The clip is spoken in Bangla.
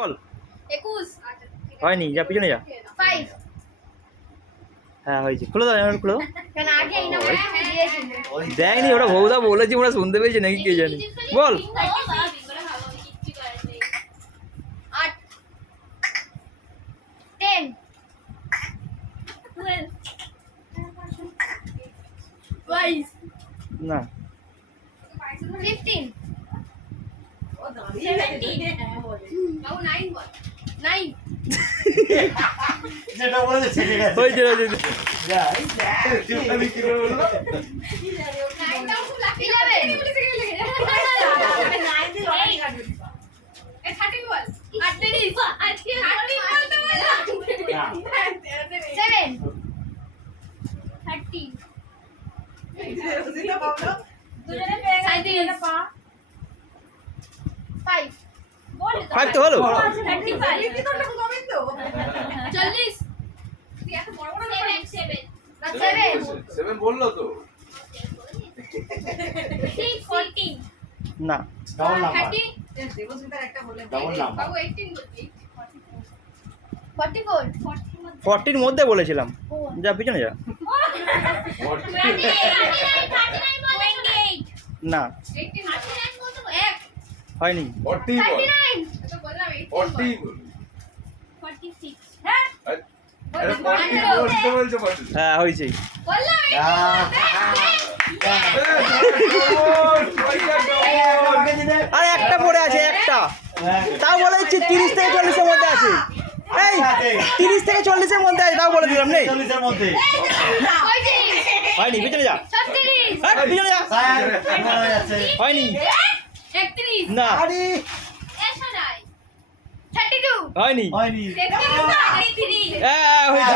বল 21 হয়নি, যা পিছনে যা। 5 হ্যাঁ হয়েছে, খুলে দাও, এবার খুলে দাও। কেন আগে এই নাম্বার দিয়েছি দেখনি ওরা বউদা বলেছি, ওরা শুনতে পেয়েছে নাকি কে জানি। বল 8 10 12 22 না 15 17 বাবু 9 বল 9 যেটা বলেছে ছেড়ে গেছে। হয়েছে হয়েছে। যা, এই দেখ, টিউশনি কি করে বললো? 9 টাও খুব লাকি যাবে 9 দিন লটারি কাটবে এ 30 বল 38 আজকে 30 বলতে বললাম 7 30 রোজিতা বাবলো দুজনে পেয়ে গেছে 5 বল 5 তো হলো। 35 লিপি তো একটু কমেন তো 40 তুই এত বড় বড় 7 সেভেন বললো তো। 14 না ডাবল নাম্বার। 30 দেবস্মিতার একটা বলে ডাবল নাম্বার। বাবু 18 বলছি 44 40 মধ্যে বলেছিলাম, যা পিছনে যা। না 39 বলতে এক হয়নি, 40 বল। 39 তো বললাম 40 বল। 46 হ্যাঁ আরে 40 বলতে বলছে 40। হ্যাঁ হয়েছে। বললাম আরে একটা পড়ে আছে, একটা তাও বলে দিচ্ছি 30 থেকে 40 এর মধ্যে আছে। এই 30 থেকে 40 এর মধ্যে আছে, তাও বলে দিলাম নেই। 40 এর মধ্যে। হয়নি, পিছনে যা। 36 হ্যাঁ, পিছনে যা। স্যার, এখানে হয়ে যাচ্ছে। হয়নি, 31 না আরে, এসো নাই 32 হয়নি। হয়নি। 33 হ্যাঁ হয়েছে।